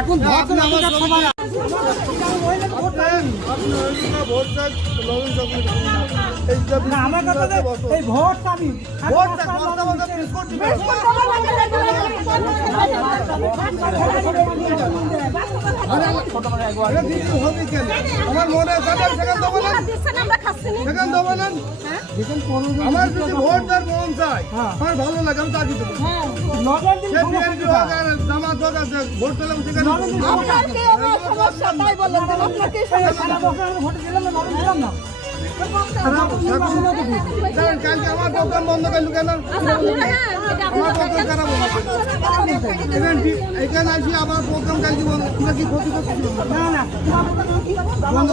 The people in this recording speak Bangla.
এখন আমার কথা এই ভোটটা আমি আমার মনে আমার যদি ভোট দেওয়ার মন চাই আমার ভালো লাগে আমি চাকরি দেবো জামাত ভোট পেলাম সেখানে কালকে আমার প্রোগ্রাম বন্ধ করলো কেন আমার প্রোগ্রাম খারাপ এখানে আসি আমার প্রোগ্রাম কালকে বন্ধ কি ক্ষতি করতে বন্ধ